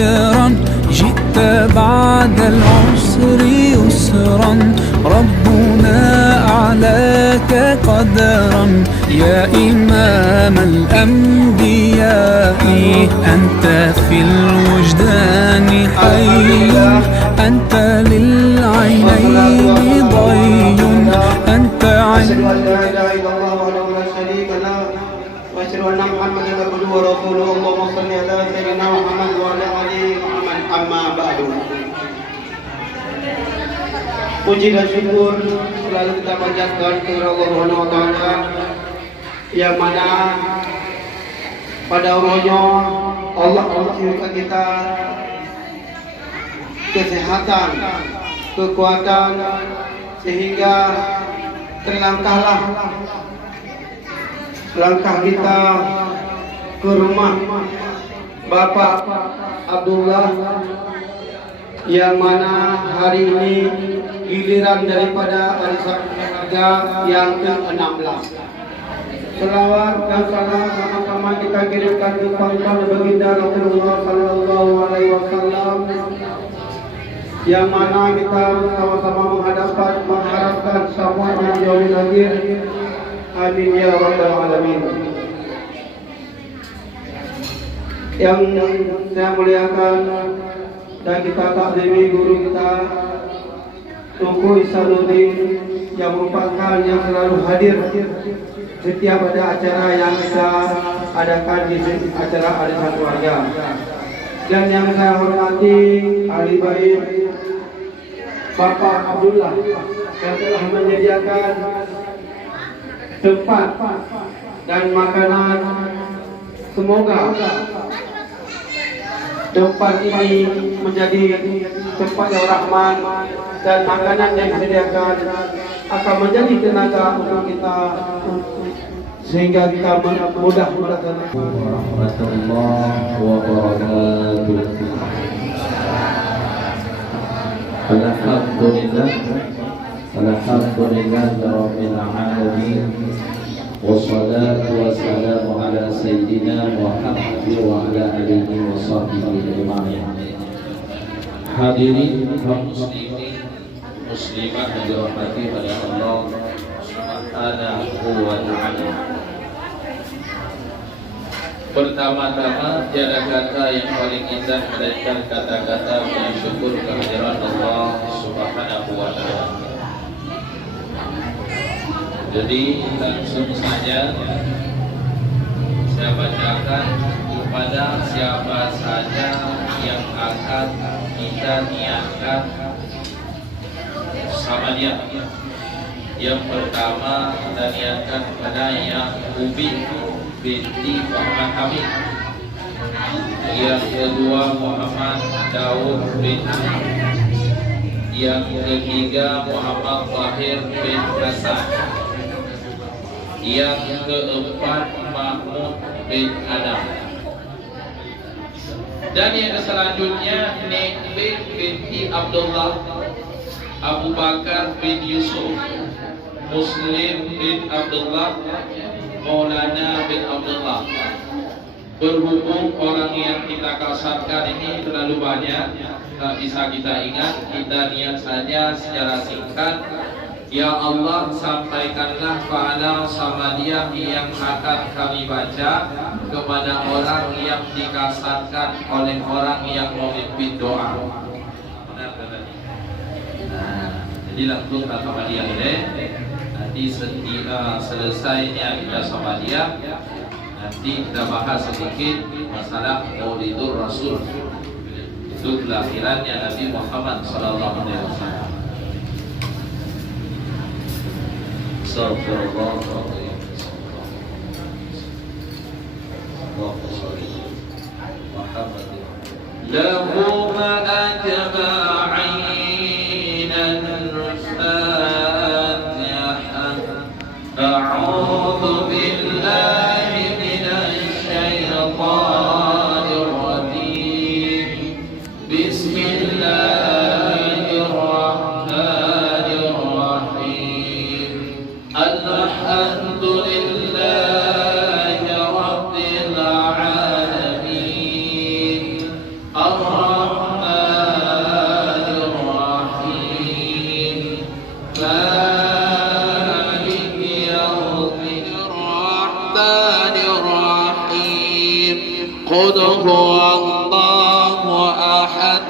أجرا جئت بعد العسر يسرا ربنا أعلاك قدرا يا إمام الأنبياء أنت في الوجدان حي أنت للعينين ضي أنت أشهد أن لا إله إلا الله وحده لا شريك له وأشهد أن محمدا عبده ورسوله اللهم صل على سيدنا محمد وعلى آله محمد أما بعد. Puji dan syukur selalu kita panjatkan kepada Allah Subhanahu wa taala yang mana pada awalnya Allah memberikan kita kesehatan, kekuatan sehingga terlangkahlah langkah kita ke rumah Bapak Abdullah yang mana hari ini giliran daripada arisan keluarga yang ke-16. Selawat dan salam sama-sama kita kirimkan kepada baginda Rasulullah sallallahu alaihi wasallam yang mana kita sama-sama mengharapkan semua yang jauh lahir. Amin ya rabbal alamin. Yang saya muliakan dan kita takzimi guru kita Tunku Ihsanuddin yang merupakan yang selalu hadir setiap ada acara yang kita adakan di acara arisan keluarga. Dan yang saya hormati ahli bait Bapak Abdullah yang telah menyediakan tempat dan makanan. Semoga tempat ini menjadi tempat yang rahman dan makanan yang disediakan akan menjadi tenaga untuk kita sehingga kita mudah melaksanakan. Warahmatullahi wabarakatuh. Alhamdulillah rabbil alamin. Wassalatu wassalamu ala sayyidina Muhammad wa ala alihi wa sahbihi ajma'in. Hadirin kaum muslimin muslimat yang dirahmati oleh Allah Subhanahu wa ta'ala. Pertama-tama tiada kata yang paling indah melainkan kata-kata bersyukur kehadiran Allah Subhanahu wa ta'ala. Jadi langsung saja saya bacakan kepada siapa saja yang akan kita niatkan sama dia. Yang pertama kita niatkan kepada yang Ubi binti Muhammad Hamid. Yang kedua Muhammad Daud bin yang ketiga Muhammad Tahir bin Hasan. Yang keempat Mahmud bin Adam. Dan yang selanjutnya Nek binti Abdullah, Abu Bakar bin Yusuf, Muslim bin Abdullah, Maulana bin Abdullah. Berhubung orang yang kita kasarkan ini terlalu banyak, tak bisa kita ingat, kita niat saja secara singkat. Ya Allah, sampaikanlah pahala sama dia yang akan kami baca kepada orang yang dikasarkan oleh orang yang memimpin doa. Jadi langsung sama dia ini. Nanti selesainya kita sama dia. Nanti kita bahas sedikit masalah Maulidur Rasul. Itu kelahirannya Nabi Muhammad sallallahu alaihi wasallam. Astagfirullahaladzim. Lahu ma'ajma'in al-Fatiha. A'udhu billahi minasy syaithanir rajim. Bismillah. Allah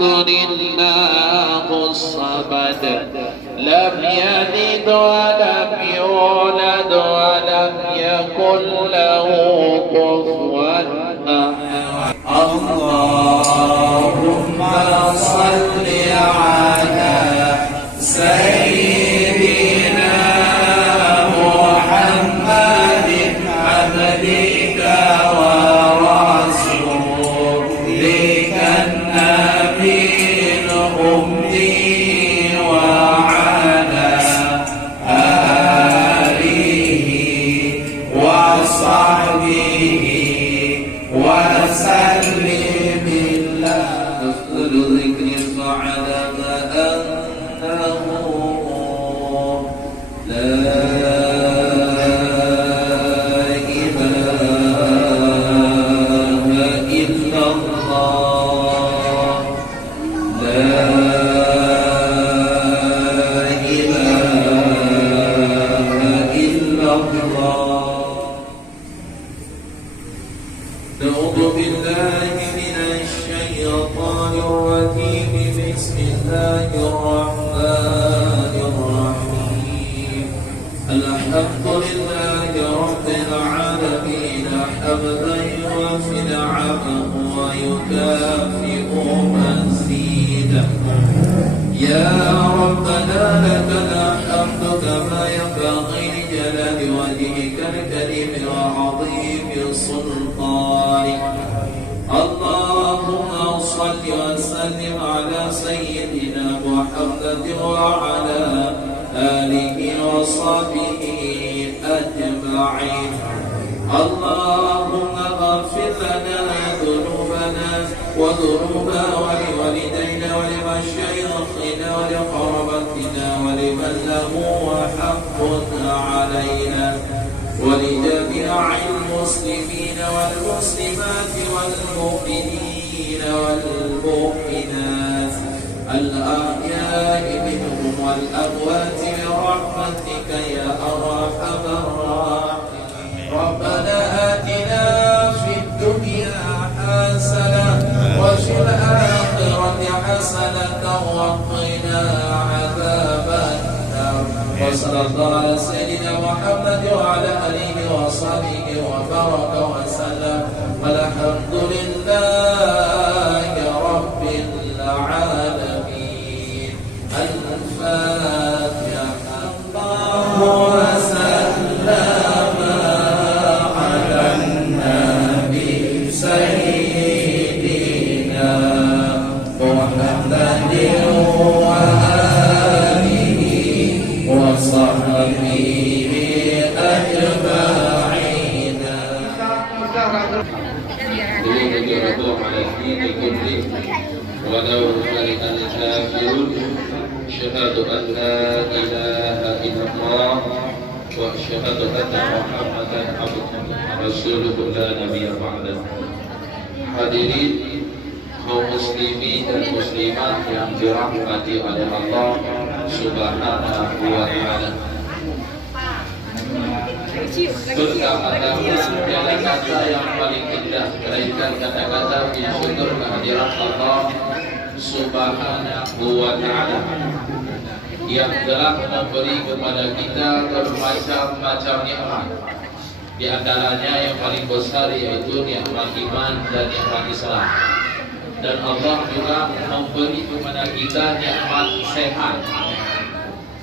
يكن الله الصمد لم يلد ولم يولد ولم يكن له كفوا أحد. اللهم صل على سيدنا محمد عبدك ورسولك النبي الأمي وعلى آله وصحبه وسلم. الله أفضل ذكر الصعداء أنه لا إله إلا الله لا إله إلا الله. نعوذ بالله من الشيطان الرجيم. بسم الله الرحمن الرحيم. الحمد لله رب العالمين حمدا يوافي نعمه ويكافئ مزيده. يا ربنا لك الحمد كما ينبغي لجلال وجهك الكريم وعظيم سلطانك. اللهم صل وسلم على سيدنا محمد وعلى آله وصحبه أجمعين. اللهم اغفر لنا ذنوبنا وذنوب ولوالدينا ولمشايخنا ولقرابتنا ولمن له حق علينا ولجميع المسلمين والمسلمات والمؤمنين والمؤمنات الأحياء منهم والأموات برحمتك يا أرحم الراحمين. ربنا آتنا في الدنيا حسنة وفي الآخرة حسنة وقنا عذاب النار. وصلى الله على سيدنا محمد وعلى آله وصحبه وبارك وسلم والحمد لله رب العالمين. الفاتحة. اللهم وسلم على النبي سيدنا محمد وآله وصحبه أجمعين. ولو كره الكافرون. أشهد أن لا إله إلا الله وأشهد أن محمدا عبده ورسوله لا نبي بعده. Hadirin kaum muslimin dan muslimat yang dirahmati oleh Allah Subhanahu wa taala. Pertama-tama kata yang paling indah kaitan kata-kata bersyukur kehadiran Allah Subhanahu wa taala yang telah memberi kepada kita bermacam-macam nikmat. Di antaranya yang paling besar yaitu nikmat iman dan nikmat Islam. Dan Allah juga memberi kepada kita nikmat sehat.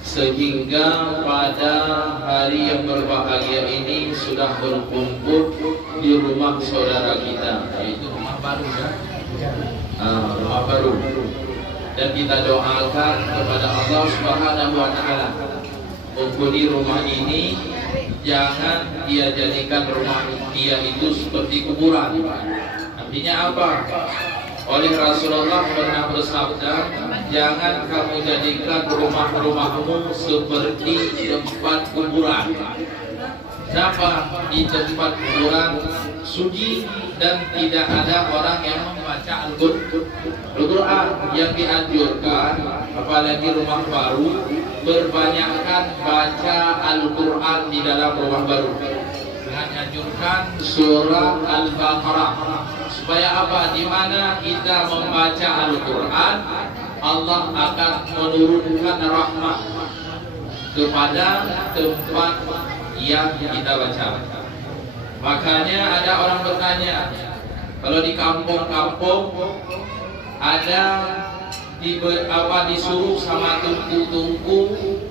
Sehingga pada hari yang berbahagia ini sudah berkumpul di rumah saudara kita, yaitu rumah baru ya. Rumah baru. Dan kita doakan kepada Allah Subhanahu wa taala, penghuni rumah ini jangan dia jadikan rumah dia itu seperti kuburan. Artinya apa? Oleh Rasulullah pernah bersabda, jangan kamu jadikan rumah-rumahmu seperti tempat kuburan. Kenapa? Di tempat kuburan suci dan tidak ada orang yang membaca Al-Quran. Yang dianjurkan, apalagi rumah baru, perbanyakkan baca Al-Quran di dalam rumah baru. Dengan anjurkan surah Al-Baqarah Supaya apa? Di mana kita membaca Al-Quran, Allah akan menurunkan rahmat kepada tempat yang kita baca. Makanya ada orang bertanya, kalau di kampung-kampung ada disuruh sama tungku-tungku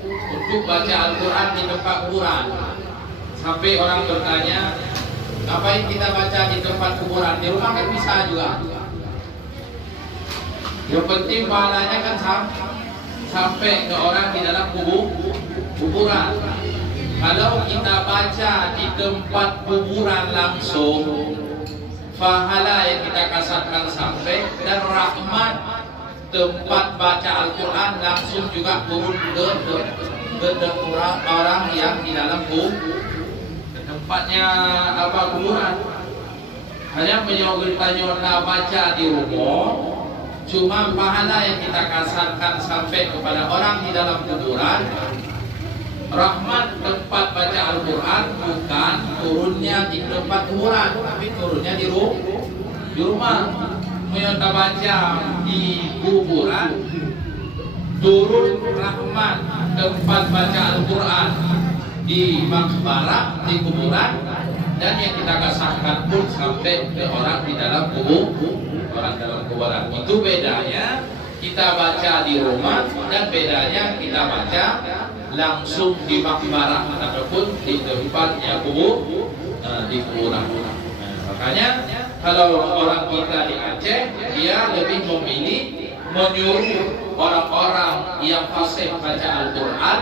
untuk baca Al-Quran di tempat kuburan. Sampai orang bertanya, ngapain kita baca di tempat kuburan? Di rumah kan bisa juga. Yang penting pahalanya kan sampai ke orang di dalam kuburan. Kalau kita baca di tempat kuburan langsung, pahala yang kita kasarkan sampai, dan rahmat tempat baca Al-Quran langsung juga turun ke orang yang di dalam tempatnya kuburan. Hanya menyogel-nyogel baca di rumah, cuma pahala yang kita kasarkan sampai kepada orang di dalam kuburan. Rahmat tempat baca Al-Quran bukan turunnya di tempat kuburan, tapi turunnya di rumah. Kita baca di kuburan, turun rahmat tempat baca Al-Quran di makbarah, di kuburan, dan yang kita kasahkan pun sampai ke orang di dalam kuburan. Itu bedanya kita baca di rumah dan bedanya kita baca langsung di makbarah ataupun di tempatnya di kuburan. Makanya kalau orang kita di Aceh, dia lebih memilih menyuruh orang-orang yang fasih baca Al-Quran,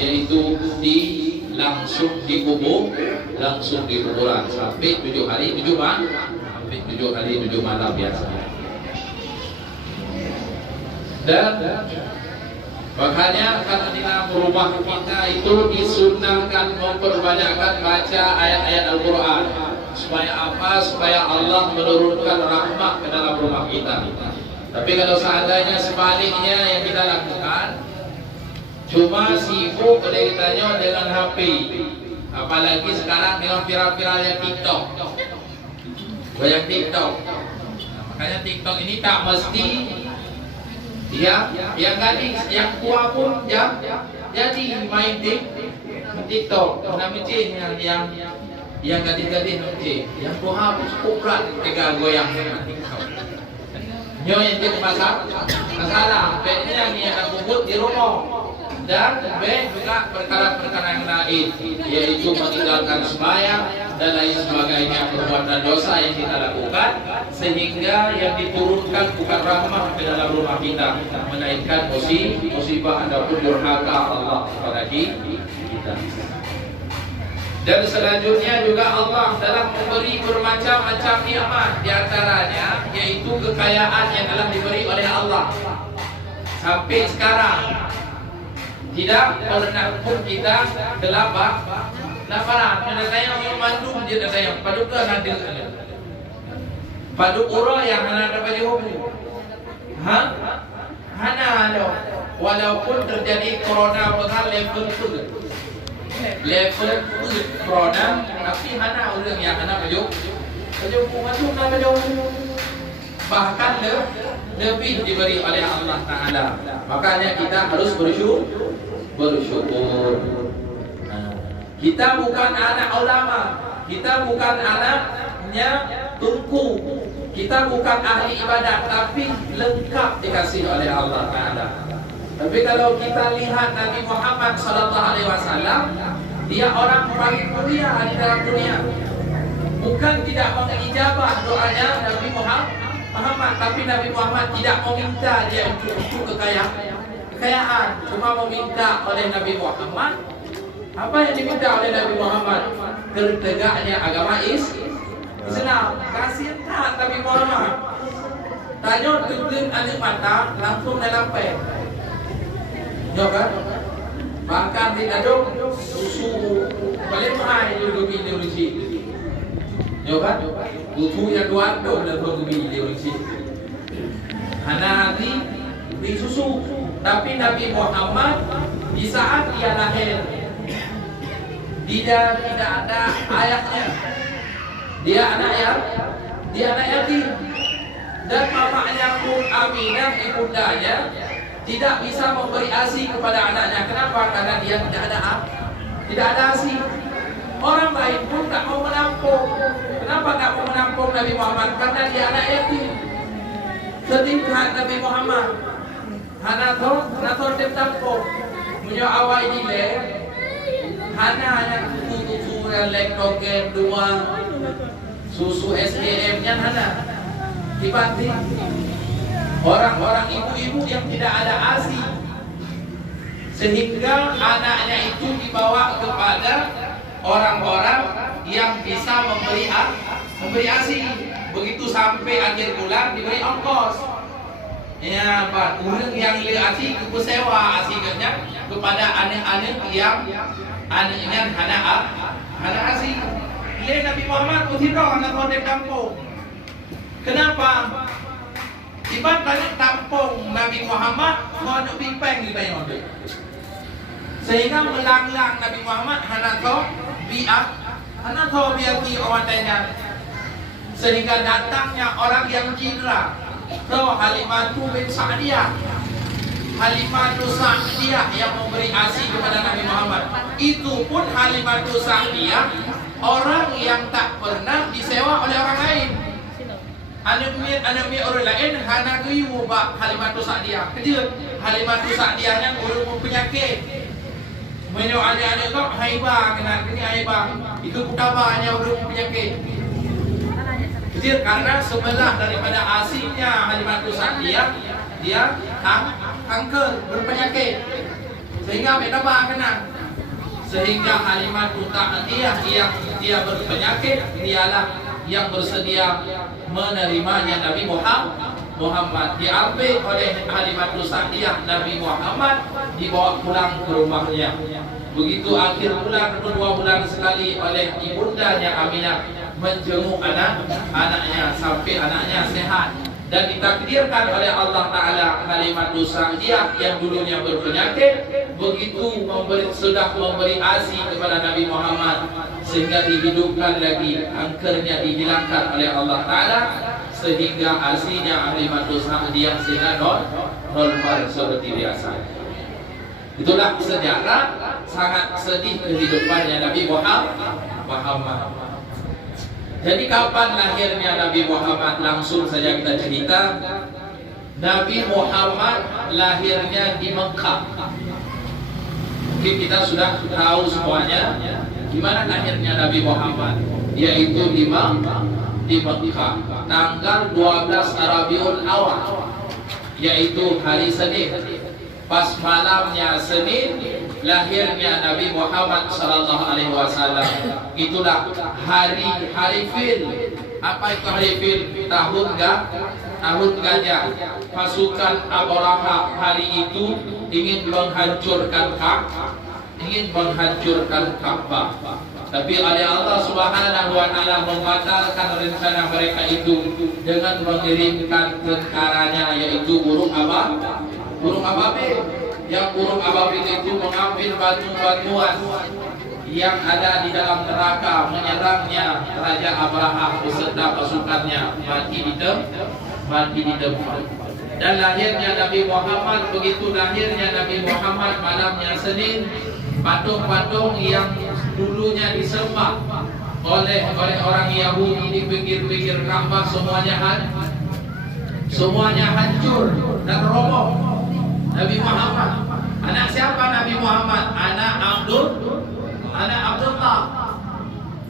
yaitu langsung di kuburan sampai 7 hari 7 malam biasa. Dan makanya kata kita berubah kita itu disunahkan memperbanyakkan baca ayat-ayat Al-Quran. Supaya apa? Supaya Allah menurunkan rahmat ke dalam rumah kita. Tapi kalau seandainya sebaliknya yang kita lakukan, cuma sibuk kaitannya dengan HP, apalagi sekarang dengan viral-viralnya TikTok. Banyak TikTok. Makanya TikTok ini tak mesti yang gadis, yang tua pun jadi main TikTok. Nah, mencing yang gadis-gadis mencing, yang tua pun cukup tiga goyang TikTok. Nyo yang jadi masalah, baiknya yang kubut di rumah. Dan juga perkara-perkara yang lain, yaitu meninggalkan sembahyang dan lain sebagainya, perbuatan dosa yang kita lakukan, sehingga yang diturunkan bukan rahmat ke dalam rumah kita, melainkan musibah ataupun durhaka Allah kepada kita. Dan selanjutnya juga Allah dalam memberi bermacam-macam nikmat, diantaranya yaitu kekayaan yang telah diberi oleh Allah sampai sekarang. Tidak pernah pun kita gelabah. Nak parah, nak tayang memandung dia tayang. Paduka nanti. Padukura yang ada baju hobi. Hana ada. Walaupun terjadi corona dengan level corona, tapi hana orang yang hana baju macam baju. Bahkan lebih diberi oleh Allah Ta'ala. Makanya kita harus bersyukur. Kita bukan anak ulama, kita bukan anaknya tungku, kita bukan ahli ibadat, tapi lengkap dikasih oleh Allah Ta'ala. Tapi kalau kita lihat Nabi Muhammad SAW, dia orang paling mulia di dalam dunia. Bukan tidak mengijabah doanya Nabi Muhammad, tapi Nabi Muhammad tidak meminta dia untuk kekayaan, cuma meminta oleh Nabi Muhammad. Apa yang diminta oleh Nabi Muhammad? Tertegaknya agama Islam. Kasih tak Nabi Muhammad? Tanya tuntun anak mata langsung dalam pen. Ya kan? Bahkan tidak dong susu paling mahal juga di Indonesia. Ya kan? Susu yang dua dan juga di Indonesia. Hana di susu. Tapi Nabi Muhammad di saat dia lahir tidak ada ayahnya. Dia anak dia anak yatim. Dan mamanya pun Aminah ibundanya tidak bisa memberi ASI kepada anaknya. Kenapa? Karena dia tidak ada ASI. Orang lain pun tak mau menampung. Kenapa tak mau menampung Nabi Muhammad? Karena dia anak yatim. Setingkat Nabi Muhammad Hanator dia tampung. Punya awal dile Hana yang susu yang lektogen dua susu SDM yang Hana dibanding orang-orang ibu-ibu yang tidak ada ASI, sehingga anaknya itu dibawa kepada orang-orang yang bisa memberi ASI. Begitu sampai akhir bulan diberi ongkos. Ya, Pak, orang yang le ASI itu sewa ASI-nya kepada anak-anak yang anaknya anak ASI. Le Nabi Muhammad utiroh anak orang kampung. Kenapa? Iban banyak tampung Nabi Muhammad mau pipeng di bayon. Sehingga melanglang Nabi Muhammad hanato biar di awatnya. Sehingga datangnya orang yang cedera. Halimatu bin Sa'diyah. Halimatu Sa'diyah yang memberi ASI kepada Nabi Muhammad. Itu pun Halimatu Sa'diyah orang yang tak pernah disewa oleh orang lain. Anak mi orang lain hana guyu ba Halimatu Sa'diyah. Kejut Halimatu Sa'diyahnya urung penyakit. Menyo anak-anak kok haibah kena kini haibah. Itu kutaba hanya urung penyakit. Kejut karena sebelah daripada ASI-nya Halimatu Sa'diyah dia kanker berpenyakit. Sehingga betapa kena. Sehingga Halimatu Sa'diyah yang dia berpenyakit dialah yang bersedia menerimanya Nabi Muhammad. Diambil oleh Halimatu Sa'diyah Nabi Muhammad, dibawa pulang ke rumahnya. Begitu akhir bulan, 2 bulan sekali oleh ibundanya Aminah menjenguk anaknya sampai anaknya sehat. Dan ditakdirkan oleh Allah Ta'ala Halimatu Sa'diyah yang dulunya berpenyakit begitu sudah memberi ASI kepada Nabi Muhammad, sehingga dihidupkan lagi, angkernya dihilangkan oleh Allah Ta'ala, sehingga ASI-nya Halimatu Sa'diyah sehingga normal seperti biasa. Itulah sejarah sangat sedih kehidupannya Nabi Muhammad. Jadi kapan lahirnya Nabi Muhammad? Langsung saja kita cerita. Nabi Muhammad lahirnya di Mekah. Mungkin kita sudah tahu semuanya gimana lahirnya Nabi Muhammad, yaitu di Mekah tanggal 12 Rabiul Awal, yaitu hari Senin. Pas malamnya Senin lahirnya Nabi Muhammad sallallahu alaihi wasallam. Itulah hari fil. Apa itu hari fil? Tahun gajah. Pasukan Abraha hari itu ingin menghancurkan Ka'bah. Tapi oleh Allah Subhanahu wa Ta'ala membatalkan rencana mereka itu dengan mengirimkan tentaranya, yaitu burung ababil. Yang burung ababil itu mengambil batu-batuan yang ada di dalam neraka, menyerangnya Raja Abraha beserta pasukannya, mati di tempat. Dan lahirnya Nabi Muhammad, begitu lahirnya Nabi Muhammad malamnya Senin, patung-patung yang dulunya disembah oleh orang Yahudi di pinggir-pinggir Ka'bah semuanya hancur dan roboh. Nabi Muhammad, anak siapa Nabi Muhammad? Anak Abdullah.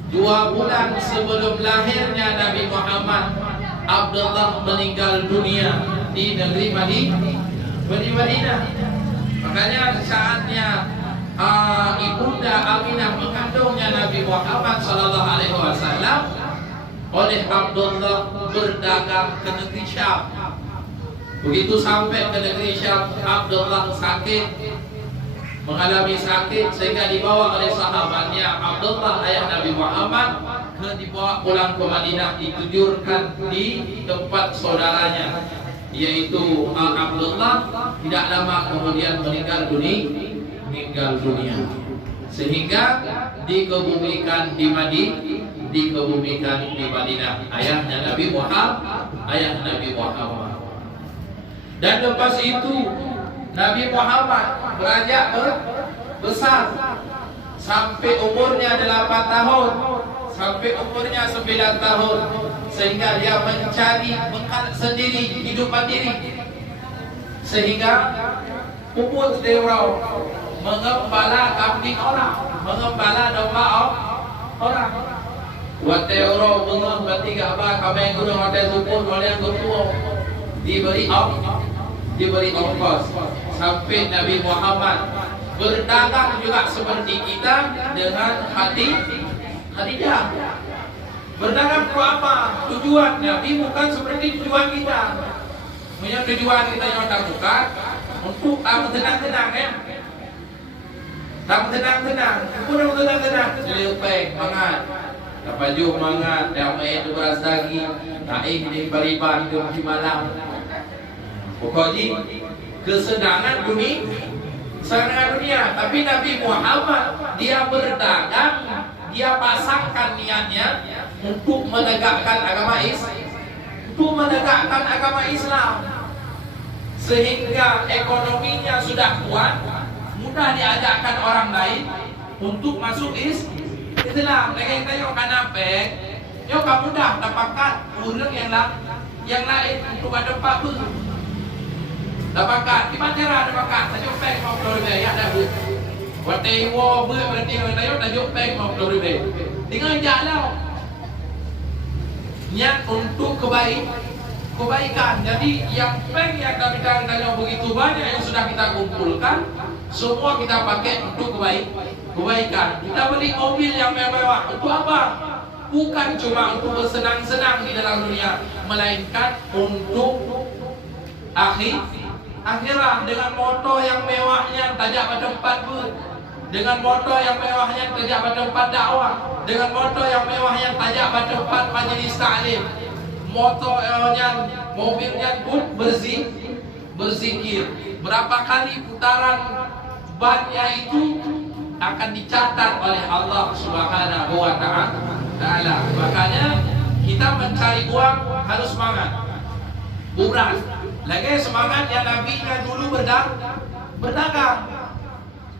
2 bulan sebelum lahirnya Nabi Muhammad, Abdullah meninggal dunia di negeri Madinah. Makanya saatnya ibunda Aminah mengandungnya Nabi Muhammad sallallahu alaihi wasallam, oleh Abdullah berdagang ke negeri Syam. Begitu sampai ke negeri Syam, Abdullah sakit, mengalami sakit, sehingga dibawa oleh sahabatnya Abdullah ayah Nabi Muhammad dibawa pulang ke Madinah, ditujurkan di tempat saudaranya, yaitu Abdullah. Tidak lama kemudian meninggal dunia, sehingga dikebumikan di dikebumikan di Madinah. Ayahnya Nabi Muhammad, Dan lepas itu Nabi Muhammad beranjak besar sampai umurnya 8 tahun, sampai umurnya 9 tahun, sehingga dia mencari sendiri, hidup mandiri, sehingga umur dewa mengembala kambing orang, mengembala domba orang. Waktu orang mengembala tiga abad kami gunung hotel supur oleh ketua diberi ongkos sampai Nabi Muhammad berdagang juga seperti kita dengan Khadijah. Berdagang untuk apa? Tujuan Nabi bukan seperti tujuan kita. Punya tujuan kita yang bukan untuk tamu tenang-tenang ya. Tamu tenang-tenang, kurang tenang-tenang. Lepeng, mangat. Dapat jauh mangat, yang main tu beras lagi. Naik di bariban ke malam. Pokoknya kesenangan dunia. Tapi Nabi Muhammad dia berdagang, dia pasangkan niatnya untuk menegakkan agama Islam, sehingga ekonominya sudah kuat, mudah diajakkan orang lain untuk masuk Islam. Dengan kita kenapa? Yo kamu mudah dapatkan urang yang lain untuk ada apa? Dapatkan di mana dapatkan? Tajuk peng mau keluar ya dah. Waktu wo berarti tajuk peng mau keluar. Tinggal jalan. Niat untuk kebaikan. Jadi yang peng yang kami tanya begitu banyak yang sudah kita kumpulkan, semua kita pakai untuk kebaikan. Kita beli mobil yang mewah untuk apa? Bukan cuma untuk bersenang-senang di dalam dunia, melainkan untuk akhirat. Dengan motor yang mewahnya tajak pada tempat dengan motor yang mewahnya tajak pada tempat dakwah, dengan motor yang mewahnya tajak pada tempat majlis taklim, mobilnya pun berzikir. Berapa kali putaran bannya itu akan dicatat oleh Allah Subhanahu wa Ta'ala. Makanya kita mencari uang harus semangat, bukan lagi semangat yang Nabi-nya dulu berdagang,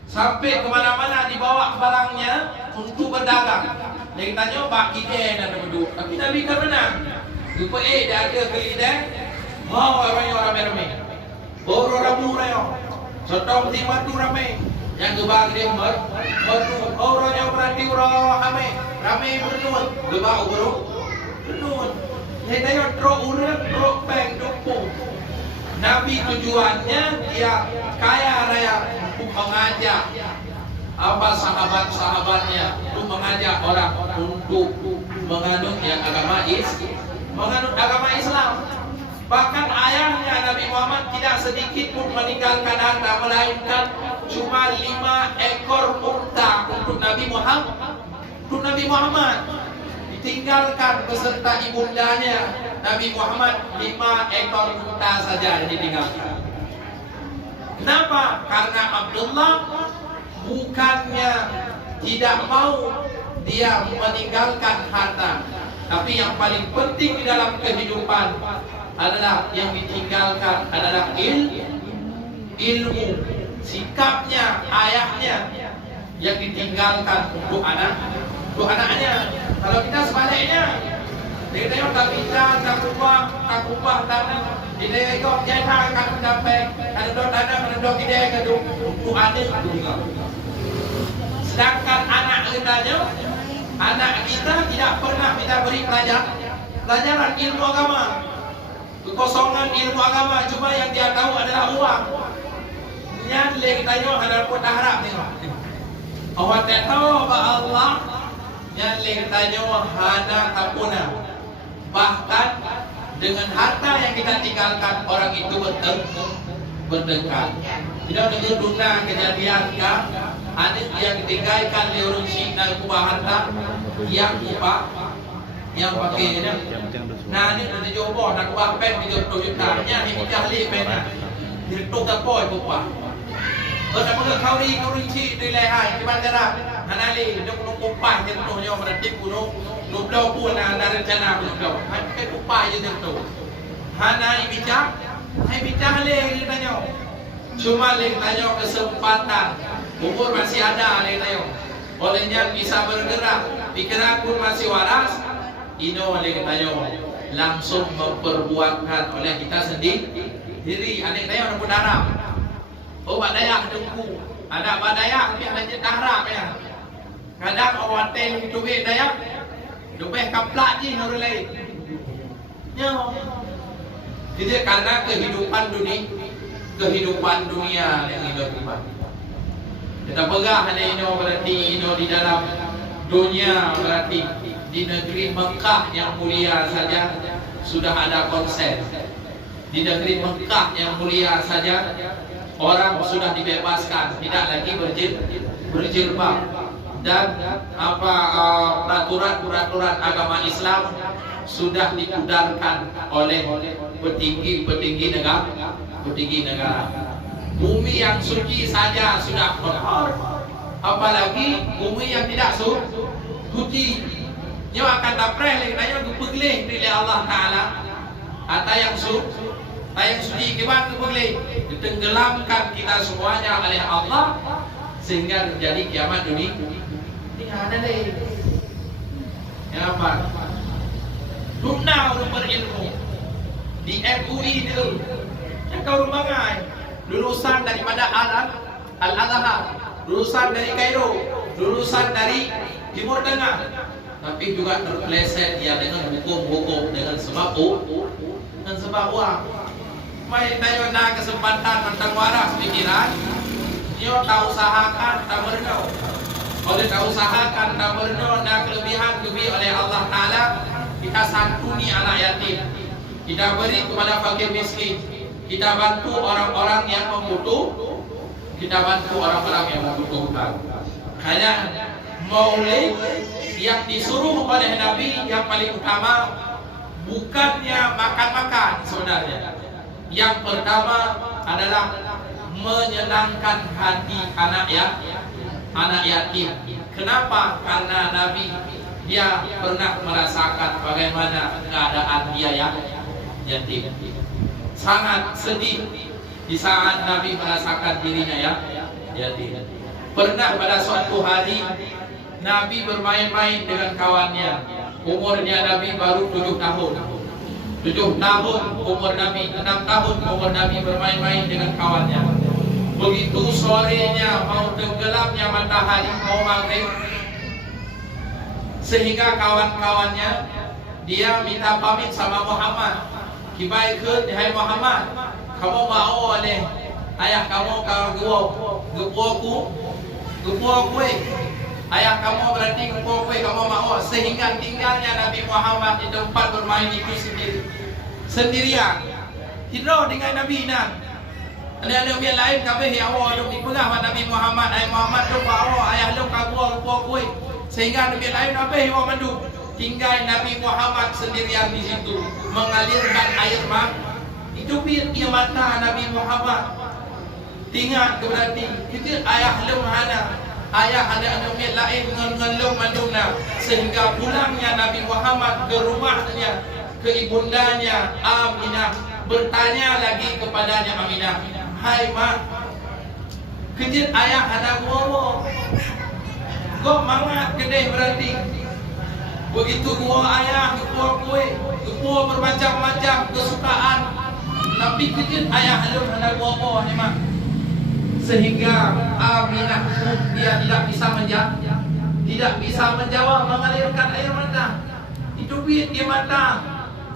sampai kemana-mana dibawa barangnya untuk berdagang. Dia tanya Pak Kideh dan berdua, tapi Nabi kan menang. Lupa dia ada kelideh, mau orang ramai-ramai, orang ramai, sotong timah tu ramai, yang gebak dia orang yang berarti orang ramai bernun, gebak bernun. Dia tanya trok urang, trok peng, dukung. Nabi tujuannya dia kaya raya untuk mengajak apa sahabat-sahabatnya, untuk mengajak orang untuk menganut agama Islam. Bahkan ayahnya Nabi Muhammad tidak sedikit pun meninggalkan harta, melainkan cuma 5 ekor unta untuk Nabi Muhammad. Ditinggalkan beserta ibundanya Nabi Muhammad 5 ekor unta saja yang ditinggalkan. Kenapa? Karena Abdullah bukannya tidak mau dia meninggalkan harta, tapi yang paling penting di dalam kehidupan adalah yang ditinggalkan adalah ilmu. Sikapnya ayahnya yang ditinggalkan untuk anaknya. Kalau kita sebaliknya, dia tengok tak bincang, tak kubah tanah, dia tengok jatah akan mendapat, kalau tanah menendok dia kedua untuk adik juga. Sedangkan anak kita tidak pernah kita beri pelajaran ilmu agama, kekosongan ilmu agama, cuma yang dia tahu adalah uang. Yang kita tengok adalah pun harap tengok. Awak tak tahu apa Allah yang kita tengok hana kapuna. Bahkan dengan harta yang kita tinggalkan, orang itu berdekat. Tidak dengar dunia kejadian kah? Ada yang ditinggalkan oleh orang Cina kubah harta yang pakai ini. Nah ini sudah coba nak kubah pen 30 juta. Nya ini ahli pen. Direktur kapoi kubah. Kalau kau rinci di leher di bandara, anali dia kuno kumpai dia kuno yang berarti kuno Nuk dah pun ada rencana nuk dah. Hai upaya je tu. Hana bicara, hai bicara le tanya. Cuma le tanya kesempatan. Umur masih ada le tanya. Olehnya bisa bergerak, pikiran pun masih waras. Ino le tanya langsung memperbuatkan oleh kita sendiri. Adik tanya orang darah. Oh, Pak Dayak dengku. Ada Pak Dayak tapi ada je darah ya. Kadang orang ten duit Dayak. Duit kaplak je orang lain. Ya. Jadi karena kehidupan dunia yang hidup kita. Kita pegang hanya ini berarti ini di dalam dunia berarti di negeri Mekah yang mulia saja sudah ada konsen. Di negeri Mekah yang mulia saja orang sudah dibebaskan, tidak lagi berjilbab dan peraturan agama Islam sudah dikudarkan oleh petinggi negara. Bumi yang suci saja sudah kotor, apalagi bumi yang tidak suci. Dia akan dapreh lagi dipegling oleh Allah Taala. Atau yang suci kibat dipegling, ditenggelamkan kita semuanya oleh Allah sehingga terjadi kiamat dunia. Tidak ada deh. Ya apa? Luna orang berilmu di MUI itu. Yang kau rumah lulusan daripada Al-Azhar, lulusan dari Kairo, lulusan dari Timur Tengah, tapi juga terpeleset dia dengan hukum-hukum dengan sebab uang. Mai tayo na kesempatan tentang waras pikiran, yo tak usahakan tak berno. Oleh tak usahakan tak berno na kelebihan diberi oleh Allah Taala, kita santuni anak yatim, kita beri kepada fakir miskin, kita bantu orang-orang yang membutuhkan. Hanya maulid yang disuruh oleh Nabi yang paling utama bukannya makan-makan sebenarnya. Yang pertama adalah menyenangkan hati anak yatim. Kenapa? Karena Nabi dia pernah merasakan bagaimana keadaan dia yang yatim. Sangat sedih di saat Nabi merasakan dirinya yatim. Pernah pada suatu hari Nabi bermain-main dengan kawannya. Umurnya Nabi baru 7 tahun. 7 tahun umur Nabi, 6 tahun umur Nabi bermain-main dengan kawannya. Begitu sorenya mau tenggelamnya matahari, mau maghrib, sehingga kawan-kawannya dia minta pamit sama Muhammad. Kibai ke, hai Muhammad, kamu mau oleh ayah kamu gepuaku, ayah kamu berarti gepuaku, kamu mau, sehingga tinggalnya Nabi Muhammad di tempat bermain itu sendirian. Hidro dengan Nabi nan. Ada yang lain kabeh ya Allah duk dipegah Nabi Muhammad, ayah Muhammad duk bawa ayah duk gepuaku, sehingga Nabi lain kabeh ya mandu. Tinggal Nabi Muhammad sendirian di situ mengalirkan air itu dia mata Nabi Muhammad. Tinggal berarti itu ayah lemhana, ayah ada yang lain ngelum mandungna, sehingga pulangnya Nabi Muhammad ke rumahnya, ke ibundanya Aminah, bertanya lagi kepadanya Aminah, hai mak, kejut ayah ada gua, kok mangat kedai berarti. Begitu gua ayah, gua bermacam-macam kesukaan, tapi kejut ayah belum ada gua hemat. Sehingga Aminah dia tidak bisa menjawab, mengalirkan air mata. Itu dia mata.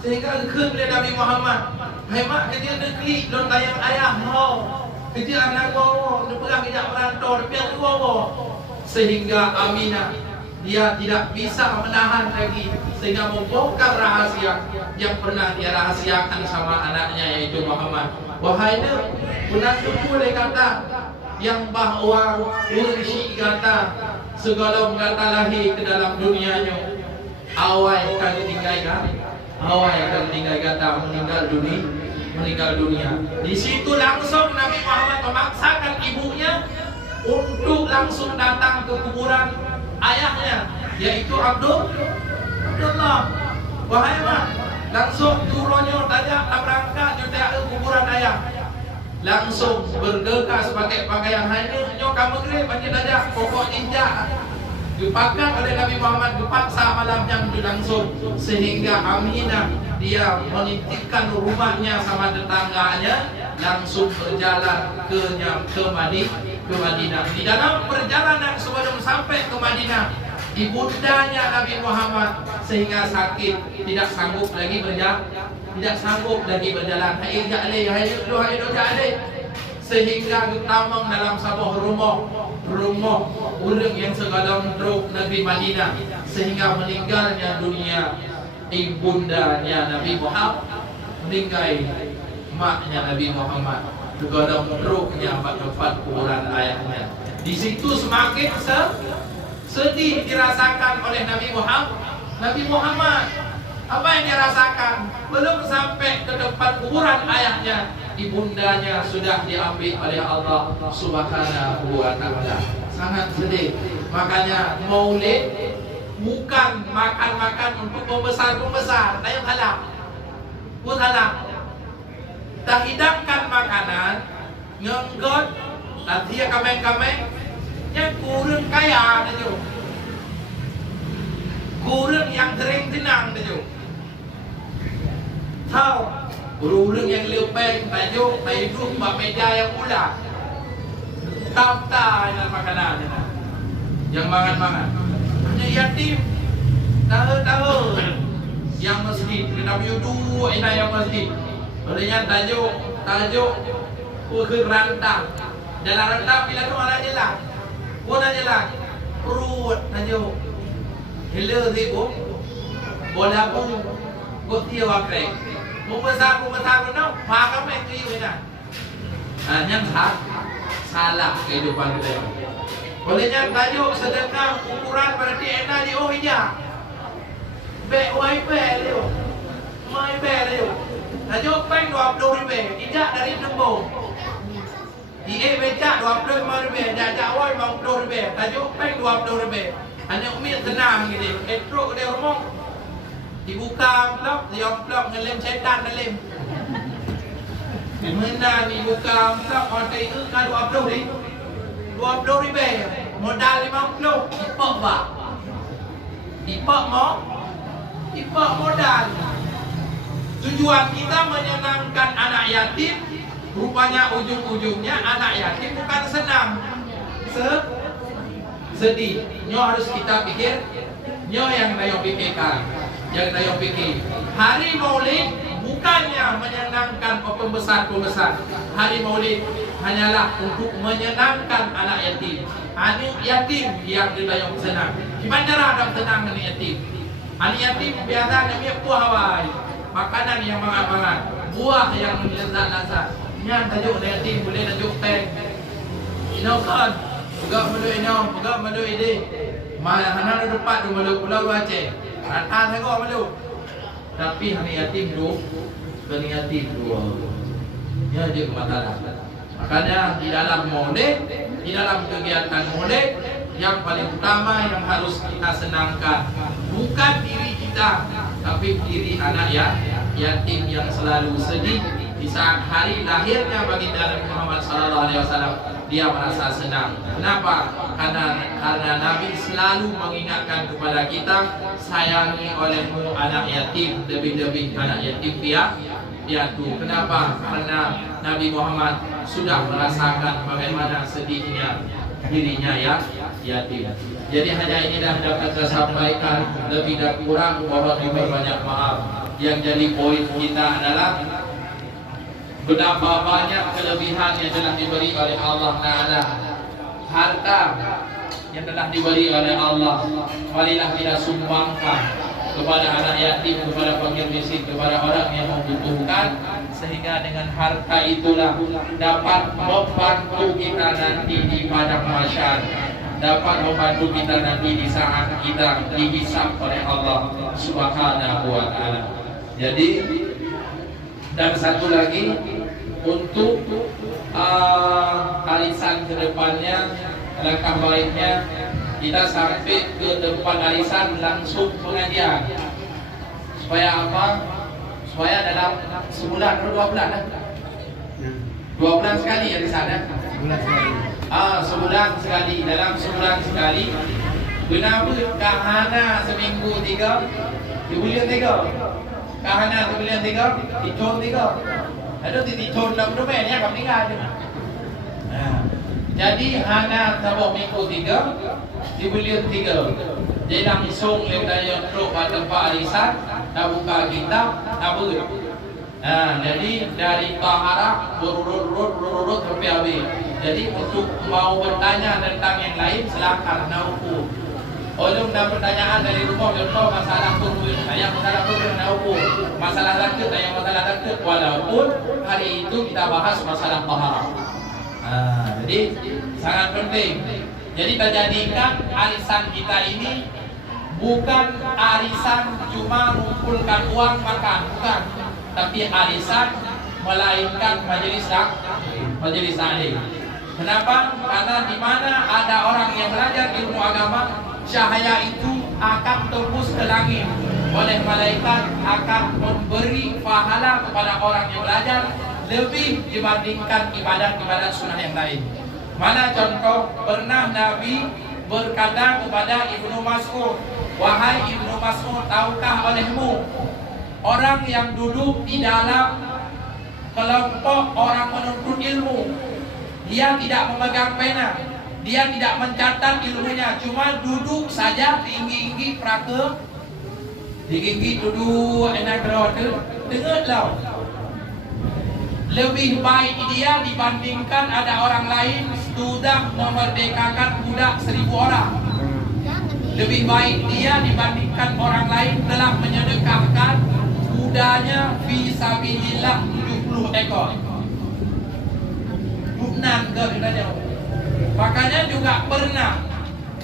Sehingga ke Nabi Muhammad, hemat kejut negeri, don tayang ayah mau, kejut anak gua, pegang kejut merantau, biar gua. Sehingga Aminah dia tidak bisa menahan lagi, sehingga membongkar rahasia yang pernah dia rahasiakan sama anaknya, yaitu Muhammad. Wahai nak, menantuku boleh kata yang bahwa ursi kata segala kata lahir ke dalam dunianya, awal kali tinggal kata meninggal dunia. Di situ langsung Nabi Muhammad memaksakan ibunya untuk langsung datang ke kuburan ayahnya, yaitu Abdullah, wahai mak, langsung turunnya tanya berangkat juga ke kuburan ayah. Langsung bergegas pakai pakaian hanya nyo kamu gede banyak tanya pokok injak. Dipakai oleh Nabi Muhammad dipaksa malam yang langsung sehingga Aminah dia menitipkan rumahnya sama tetangganya langsung berjalan ke Madinah. Di dalam perjalanan sebelum sampai ke Madinah, ibundanya Nabi Muhammad sehingga sakit tidak sanggup lagi berjalan. Sehingga ditamang dalam sebuah rumah orang yang segala drog negeri Madinah sehingga meninggalnya dunia ibundanya Nabi Muhammad, meninggal maknya Nabi Muhammad juga dalam drognya tempat kuburan ayahnya. Di situ semakin sedih dirasakan oleh Nabi Muhammad. Apa yang dirasakan? Belum sampai ke depan kuburan ayahnya, ibundanya sudah diambil oleh Allah Subhanahu wa Ta'ala. Sangat sedih. Makanya Maulid bukan makan-makan untuk membesar-membesar. Tayang halak. Pun halak. Dah hidangkan makanan, ngenggot, artinya kameng-kameng, yang kurang kaya tu. Kurang yang sering tenang tu. Tahu, kurang yang lepeng, tajuk, hidup, meja yang ulah. Tak yang makanan yang mangan-mangan. Hanya yatim, tahu. Yang masjid, kita dua ini yang masjid. Olehnya tajuk, ke rantang. Dalam rantang bila tu mana jelas, pun jelas. Perut tajuk. Hela tu, bola pun, gotia wakrek. Membesar pun makan main tu ini nak. Yang salah kehidupan kita. Olehnya tajuk sedekah ukuran berarti enak di ohnya. Baik dia. Mai dia. Tajuk peng 20 ribu, ijak dari Tembong. Dia becak 25 ribu, jajak awal 50 ribu. Tajuk peng 20 ribu. Hanya umi tenang gitu. Etruk dia rumah. Dibuka amplop, dia amplop ngelem setan ngelem. Mana dibuka amplop, orang itu kan 20 ribu. 20 ribu, modal 50, dipak pak. Dipak modal. Tujuan kita menyenangkan anak yatim, rupanya ujung-ujungnya anak yatim bukan senang, sedih. Nyo harus kita pikir, nyo yang tayo pikirkan, Hari Maulid bukannya menyenangkan pembesar. Hari Maulid hanyalah untuk menyenangkan anak yatim. Anak yatim yang kita senang. Gimana cara dalam senang anak yatim? Anak yatim biasa namanya buah hawai. Makanan yang mangan-mangan, buah yang lezat-lezat. Yang tajuk yatim boleh tajuk teng. Inokan, juga melu ini. Mana hana depan tu melu Pulau Aceh. Rata tengok melu. Tapi anak yatim tu, kena yatim tu. Ya je masalah. Makanya di dalam Maulid, di dalam kegiatan Maulid, yang paling utama yang harus kita senangkan bukan diri kita, tapi diri anak yatim yang selalu sedih di saat hari lahirnya baginda Nabi Muhammad SAW. Dia merasa senang. Kenapa? Karena Nabi selalu mengingatkan kepada kita, sayangi olehmu anak yatim lebih-lebih anak yatim piatu. Kenapa? Karena Nabi Muhammad sudah merasakan bagaimana sedihnya dirinya yatim. Jadi hanya ini dah dapat saya sampaikan, lebih dan kurang mohon diperbanyak maaf. Yang jadi poin kita adalah betapa banyak kelebihan yang telah diberi oleh Allah Ta'ala. Harta yang telah diberi oleh Allah, marilah kita sumbangkan kepada anak yatim, kepada fakir miskin, kepada orang yang membutuhkan, sehingga dengan harta itulah dapat membantu kita nanti di padang mahsyar, dapat membantu kita nanti di saat kita dihisab oleh Allah Subhanahu wa Ta'ala. Jadi, dan satu lagi, untuk arisan kedepannya, langkah baiknya kita sampai ke tempat arisan langsung pengajian. Supaya apa? Supaya dalam sebulan atau 2 bulan lah. 2 bulan sekali ya di sana. Sebulan sekali. Dalam sebulan sekali. Kenapa kahana seminggu 3, sebulan 3? Kahana sebulan 3, titon 3. Ada titon dalam domain ya kami enggak ada. Jadi hana sabuk minggu 3, sebulan 3. Jadi langsung lepas untuk tempat arisan, dah buka kitab, dah ber. Jadi dari taharah berurut sampai habis. Jadi untuk mau bertanya tentang yang lain silakan nauku. Orang dah pertanyaan dari rumah contoh masalah kurun, saya masalah kurun nauku. Masalah rakit, saya masalah rakit. Walaupun hari itu kita bahas masalah taharah. Jadi sangat penting. Jadi kita jadikan arisan kita ini bukan arisan cuma mengumpulkan uang makan, bukan. Tapi arisan melainkan majelis taklim. Kenapa? Karena di mana ada orang yang belajar ilmu agama, cahaya itu akan tembus ke langit. Oleh malaikat akan memberi pahala kepada orang yang belajar lebih dibandingkan ibadat-ibadat sunnah yang lain. Mana contoh, pernah Nabi berkata kepada Ibnu Mas'ud, wahai Ibnu Mas'ud, tahukah olehmu orang yang duduk di dalam kelompok orang menuntut ilmu, dia tidak memegang pena, dia tidak mencatat ilmunya, cuma duduk saja tinggi-tinggi peraka, tinggi-tinggi duduk enak kerana dengarlah. Lebih baik dia dibandingkan ada orang lain sudah memerdekakan budak 1000 orang. Lebih baik dia dibandingkan orang lain telah menyedekahkan budanya fi sabilillah 70 ekor. Bukan ke katanya. Makanya juga pernah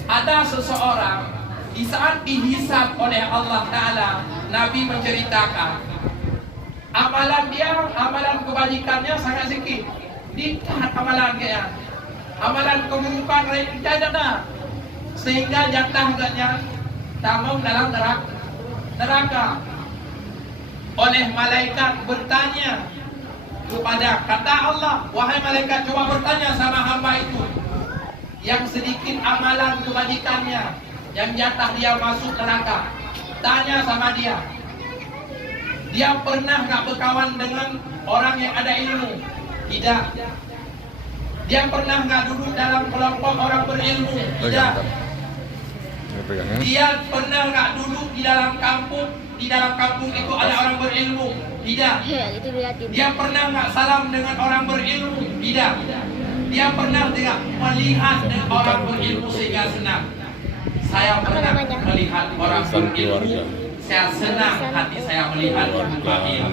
ada seseorang di saat dihisab oleh Allah Ta'ala, Nabi menceritakan amalan dia, amalan kebajikannya sangat sikit. Dikhat amalan dia, amalan keburukan lain tidak, sehingga jatah katanya tamam dalam neraka. Oleh malaikat bertanya kepada, kata Allah, wahai malaikat, coba bertanya sama hamba itu yang sedikit amalan kebajikannya, yang jatah dia masuk neraka. Tanya sama dia, dia pernah gak berkawan dengan orang yang ada ilmu? Tidak. Dia pernah gak duduk dalam kelompok orang berilmu? Tidak. Dia pernah gak duduk di dalam kampung? Di dalam kampung itu ada orang berilmu? Tidak. Dia pernah gak salam dengan orang berilmu? Tidak. Dia pernah tidak melihat orang berilmu sehingga senang? Saya pernah melihat orang berilmu, saya senang hati saya melihat mukanya.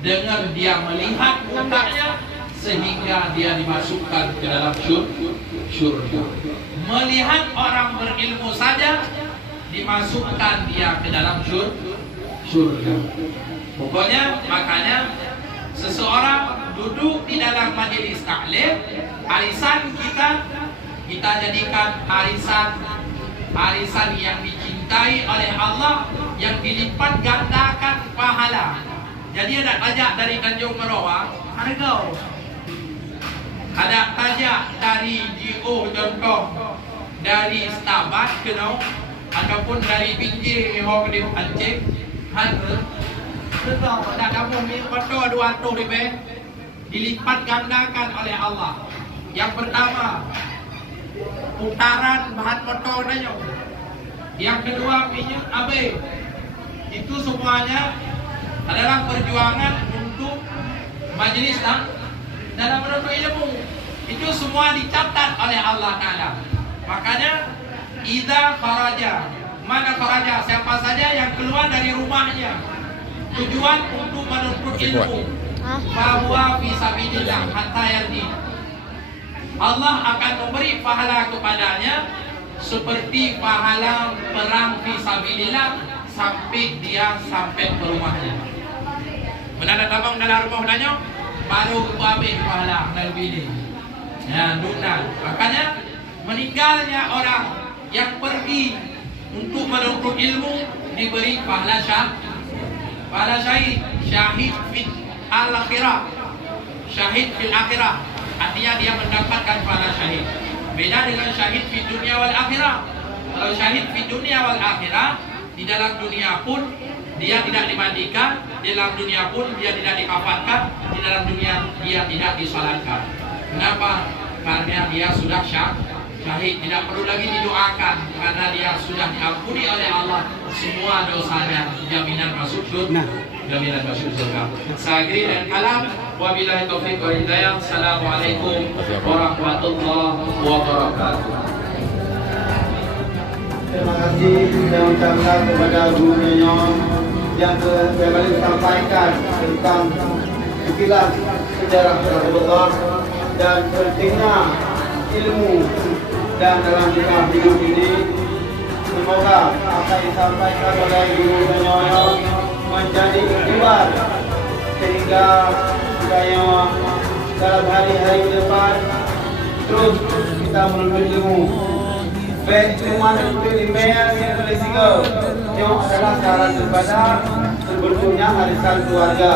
Dengan dia melihat mukanya sehingga dia dimasukkan ke dalam syurga. Melihat orang berilmu saja dimasukkan dia ke dalam syurga. Pokoknya makanya seseorang duduk di dalam majelis taklim, arisan kita jadikan arisan yang dicintai oleh Allah, yang dilipat gandakan pahala. Jadi ada tajak dari Tanjung Merauke, harga. Ada tajak dari GO contoh, dari Starbucks kenal, ataupun dari pinggir Hong di Aceh, harga. Betul, ada kamu ni foto 200 ribu dilipat gandakan oleh Allah. Yang pertama, putaran bahan motornya. Yang kedua, minyak abe. Itu semuanya adalah perjuangan untuk majelis dalam menuntut ilmu. Itu semua dicatat oleh Allah Ta'ala. Makanya idza kharaja, mana kharaja, siapa saja yang keluar dari rumahnya tujuan untuk menuntut ilmu, bahwa fisabilillah hatta yardi, Allah akan memberi pahala kepadanya seperti pahala perang fisabilillah sampai dia sampai ke rumahnya. Menanda tabang dalam rumah nanya baru habis pahala lebih ini. Ya, dunia. Makanya meninggalnya orang yang pergi untuk menuntut ilmu diberi pahala Pahala syahid, syahid fil akhirah. Syahid fil akhirah, artinya dia mendapatkan pahala syahid. Beda dengan syahid fil dunia wal akhirah. Kalau syahid fil dunia wal akhirah, di dalam dunia pun dia tidak dimandikan, di dalam dunia pun dia tidak dikafankan, di dalam dunia dia tidak disalatkan. Kenapa? Karena dia sudah syahid, tidak perlu lagi didoakan karena dia sudah diampuni oleh Allah semua dosanya, jaminan masuk surga. Jaminan masuk surga. Saya dan kalam. Wabillahi taufiq wal hidayah. Assalamualaikum warahmatullahi wabarakatuh. Terima kasih saya ucapkan kepada Guru Nyonya yang kembali sampaikan tentang sekilas sejarah Rasulullah dan pentingnya ilmu dan dalam hidup ini. Semoga apa yang disampaikan oleh Guru Nyonya menjadi iktibar sehingga dalam hari-hari ke depan terus kita menuntut ilmu. Baik cuma menuntut email yang berisiko yang adalah syarat daripada terbentuknya arisan keluarga.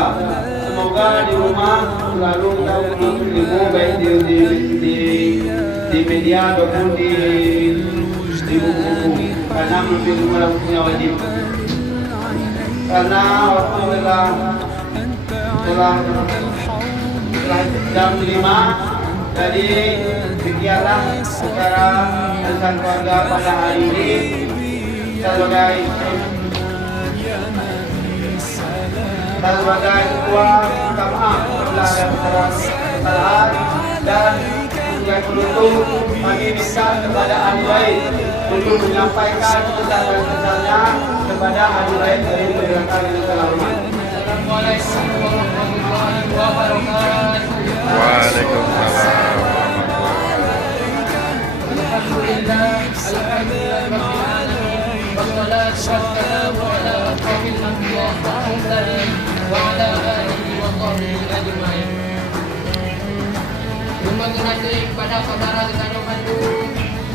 Semoga di rumah selalu kita menuntut ilmu baik di media ataupun di buku-buku karena menuntut ilmu adalah punya wajib. Karena waktu telah jam 5, jadi demikianlah acara arisan keluarga pada hari ini. Sebagai ketua minta maaf apabila ada kesalahan dan sebagai penutup kami minta kepada ahli bait untuk menyampaikan pesan-pesannya kepada ahli bait dari pergerakan Indonesia Rahmat. Assalamualaikum warahmatullahi wabarakatuh. Waalaikumsalam. Alhamdulillah, alhamdulillah rabbil alamin. Wassalatu wassalamu ala asyrafil anbiya wal mursalin wa ala alihi wa sahbihi ajmain. Terima kasih kepada saudara dengan yang mandu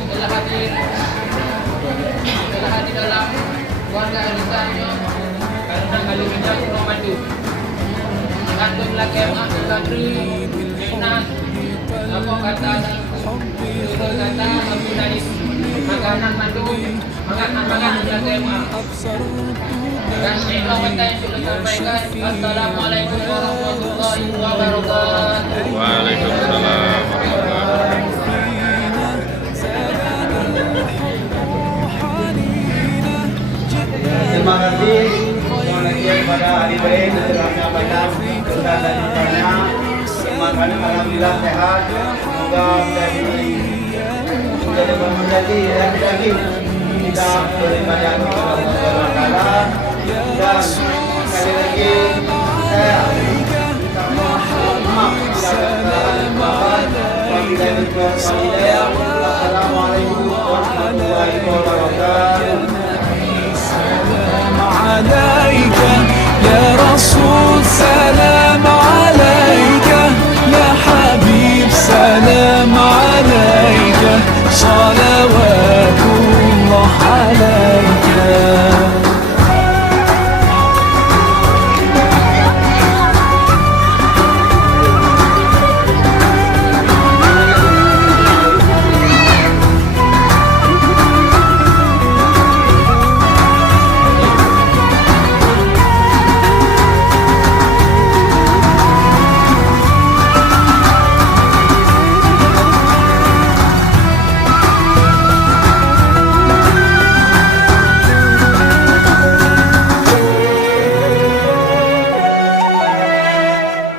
telah hadir dalam keluarga arisannya karena kalau kita yang mandu kantor lagi mak Badri Minas apa kata suruh kata mampu dari makanan mandu makanan lagi mak dan inilah kata yang sudah sampaikan. Assalamualaikum warahmatullahi wabarakatuh. Waalaikumsalam warahmatullahi wabarakatuh. Terima kasih kepada ahli bait yang telah menyampaikan pesan dan ceritanya. Semoga alhamdulillah sehat. Semoga menjadi kita beribadah kepada Allah Subhanahu wa taala. Dan sekali lagi saya minta maaf bila ada kesalahan. Wassalamualaikum warahmatullahi wabarakatuh. عليك يا رسول سلام عليك يا حبيب سلام عليك صلوات الله عليك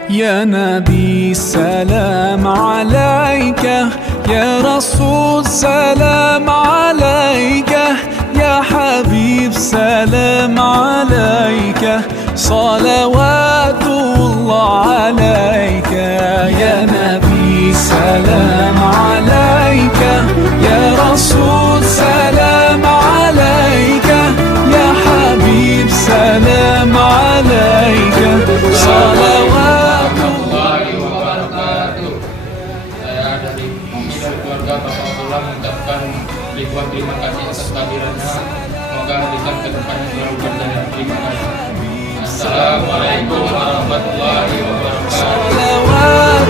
يا نبي سلام عليك يا رسول سلام عليك يا حبيب سلام عليك صلوات الله عليك يا نبي سلام عليك يا رسول سلام عليك يا حبيب سلام عليك صلوات terima kasih atas kehadirannya. Semoga harisan ke depannya selalu berjalan. Terima kasih. Assalamualaikum warahmatullahi wabarakatuh. صلوات